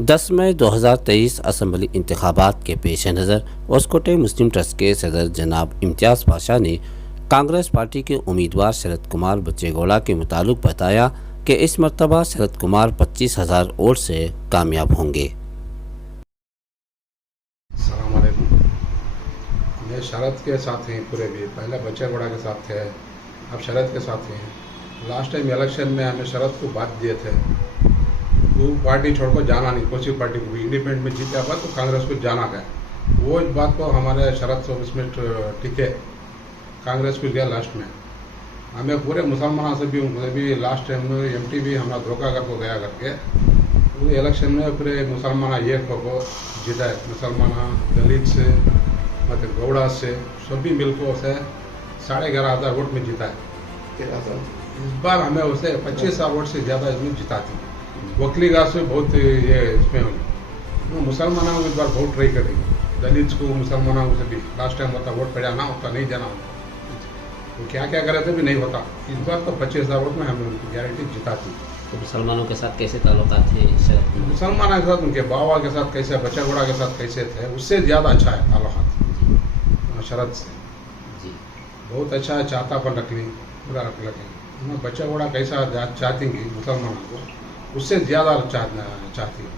10 मई 2023 assembly इंतखाबात के पेश नज़र होसकोटे मुस्लिम ट्रस्ट के सदर जनाब इम्तियाज़ पाशा ने कांग्रेस पार्टी के उम्मीदवार शरद कुमार बच्चेगौड़ा के मुतालिक बताया कि इस मरतबा शरद कुमार 25,000 वोट से कामयाब होंगे। अस्सलाम वालेकुम। मैं शरद के साथ हैं पूरे भी, पहले बच्चेगौड़ा के साथ थे, अब शरद के साथ हैं। लास्ट टाइम इलेक्शन में हमें शरद को बात दिए थे, वो पार्टी छोड़कर जाना नहीं, कोई सी पार्टी को भी इंडिपेंडेंट में जीता बाद तो कांग्रेस को जाना गया। वो इस बात को हमारे शरद से उसमें टिके, कांग्रेस को गया लास्ट में। हमें पूरे मुसलमानों से भी लास्ट टाइम में एमटी भी हमारा धोखा करके गया करके वो इलेक्शन में पूरे मुसलमान एक को जीता है। मुसलमान दलित से मतलब गौड़ा से सभी मिलकर उसे 11,500 वोट में जीता है। इस बार हमें उसे 25,000 वोट से ज़्यादा इसमें जिता थी। वकली गाज से बहुत ये इसमें होगी, मुसलमानों को इस बार बहुत ट्राई करेंगे, दलित को मुसलमानों से भी लास्ट टाइम होता वोट पड़ा ना होता नहीं जाना होता, तो क्या क्या करे थे भी नहीं होता। इस बार तो 25,000 वोट में हमें उनकी गारंटी जिता थी। तो मुसलमानों के साथ कैसे ताल्लुकात थे शरद कुमार? मुसलमानों के साथ, उनके बाबा के साथ कैसे, बच्चेगौड़ा के साथ कैसे थे, उससे ज़्यादा अच्छा है ताल्लुकात शरद से। जी, बहुत अच्छा है, चाहता पर रखनी पूरा रख लगे। बच्चेगौड़ा कैसा चाहती मुसलमानों को, उससे ज़्यादा चाहती है।